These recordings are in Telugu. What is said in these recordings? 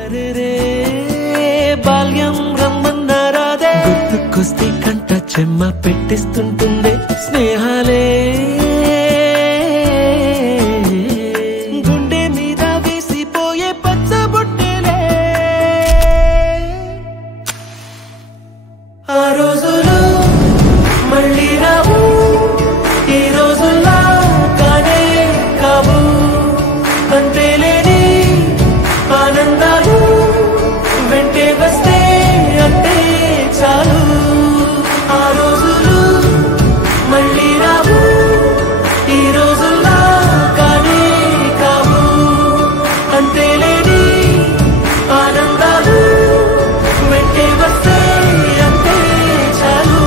అరెరే బాల్యం రమ్మన్నారాదే గుర్తుకొస్తే కంట చెమ్మ పెట్టిస్తుంటుందే స్నేహాలే గుండె మీద వేసిపోయే పచ్చబొట్టెలే ఆ రోజులు మళ్ళీ రావు ఈ రోజుల్లా కానే కావు అంతేలేని ఆనందాలు వెంటే వస్తే అంతే చాలు ఆ రోజులు మళ్ళీ రావు ఈ రోజుల్లా కానే కావు అంతేలేని ఆనందాలు వెంటే వస్తే అంతే చాలు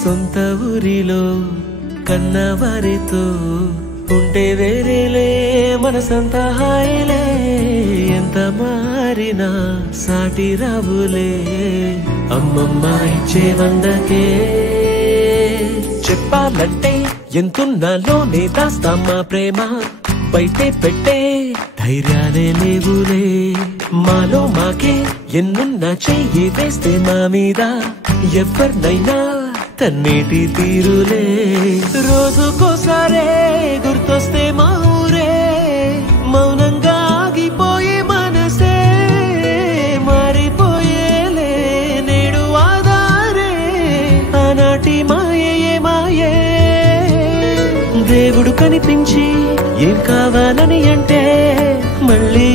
సొంత ఊరిలో కన్నవారితో ఉంటే వేరేలే మనసంత హాయిలే ఎంత మారినా సాటి రావులే అమ్మమ్మ ఇచ్చే వందకే చెప్పాలంటే ఎంతున్నాలోనే దాస్తామా ప్రేమ బయటే పెట్టే ధైర్యాలే లేవులే మాలో మాకే ఎన్నున్నా చెయ్యి వేస్తే మా మీద ఎవరినైనా తన్నేటి తీరులే రోజుకోసారే గుర్తొస్తే మా ఊరే మౌనంగా ఆగిపోయే మనసే మారిపోయేలే నేడు ఆధారే ఆనాటి మాయే మాయే దేవుడు కనిపించి ఏం కావాలని అంటే మళ్ళీ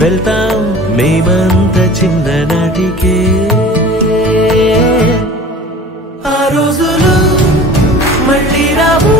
వెళ్తాం మేమంత చిన్ననాటికే ఆ రోజులు మళ్ళీ రావు